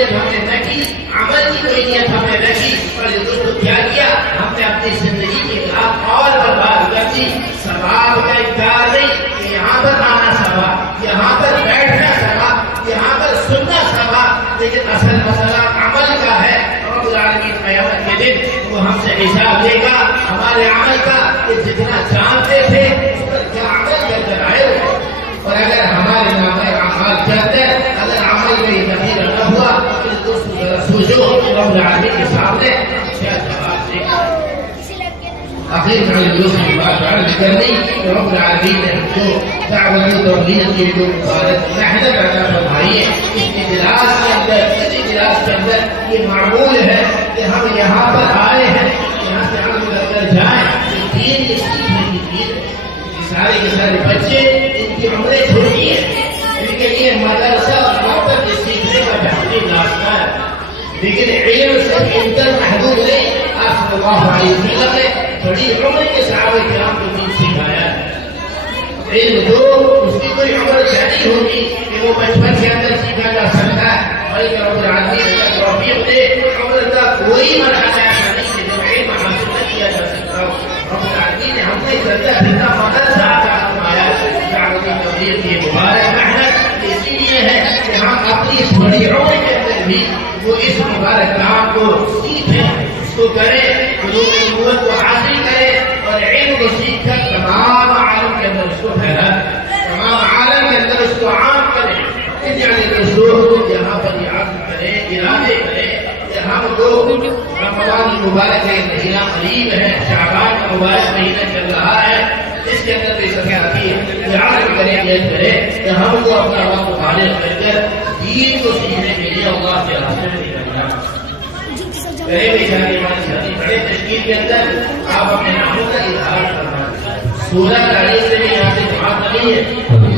نیت ہم نے نہ کی، عمل کی کوئی نیت ہم نے نہ کی، پر دوستوں کیا کیا؟ ہم نے اپنی زندگی کی رات اور برباد کر دی۔ ثواب کا انکار نہیں کہ یہاں پر آنا ثواب، یہاں پر بیٹھنا ثواب، یہاں پر سننا ثواب، لیکن اصل مسئلہ عمل کا ہے۔ رب العالمین قیامت کے دن وہ ہم سے حساب لے گا ہمارے عمل کا، کہ جتنا جانتے تھے اس پر کیا عمل کر کر آئے ہو۔ اور اگر ہمارے نامۂ اعمال کے اندر اگر عمل میں ذخیرہ نہ ہوا تو دوستوں ذرا سوچو رب العالمین کے سامنے کیا جواب دے گا۔ آخر میں دوسری بات عرض کرنی کہ رب العالمین نے ہم کو دعوت توحید کی جو مبارک محنت عطا فرمائی ہے، اس اجلاس کے اندر یہ معمول ہے کہ ہم یہاں پر آئے ہیں، یہاں سے ہم لگ کر جائیں کہ دین کی سیکھنے کی دین ہے۔ سارے کے سارے بچے ان کی عمریں چھوٹی ہیں، ان کے لیے مدرسہ اور مکتب کے سیکھنے کا بہترین راستہ ہے، لیکن علم صرف ان تک محدود نہیں۔ آپ صلی اللہ علیہ وسلم نے بڑی عمر کے صحابہ کرام کو دین سکھایا ہے۔ علم تو اس کی کوئی عمر نہیں ہوگی کہ وہ بچپن کے اندر سیکھا جا سکتا ہے، بلکہ رب العالمین کا توفیق دے عمر کا کوئی مرحلہ ایسا نہیں کہ جو علم حاصل نہ کیا جا سکتا ہو۔ رب العالمین نے ہم سے چلتا پھرتا مدرسہ عطا فرمایا ہے۔ دعوت توحید کی مبارک محنت اسی لیے ہے کہ ہم اپنی اس بڑی عمر کے اندر بھی وہ اس مبارک کام کو سیکھیں، اس کو کریں، علوم نبوت کو حاصل کریں اور علم کو سیکھ کر تمام عالم کے اندر اس کو پھیلائیں، تمام عالم کے اندر اس کو عام کریں۔ یعنی دوستوں یہاں پر یاد کریں، ارادے کریں کہ ہم کو رمضان المبارک کا مہینہ قریب ہے، شعبان کا مبارک مہینہ چل رہا ہے، اس کے اندر بھی سکے آتی ہے، یاد کریں، نیت کریں کہ ہم کو اپنا وقت فارغ کر کر دین کو سیکھنے کے لیے اللہ کے راستے میں نکلنا۔ بڑے تشکیل کے اندر آپ اپنے ناموں کا اظہار کرنا، 16 تاریخ سے بھی یہاں سے بات نہیں ہے۔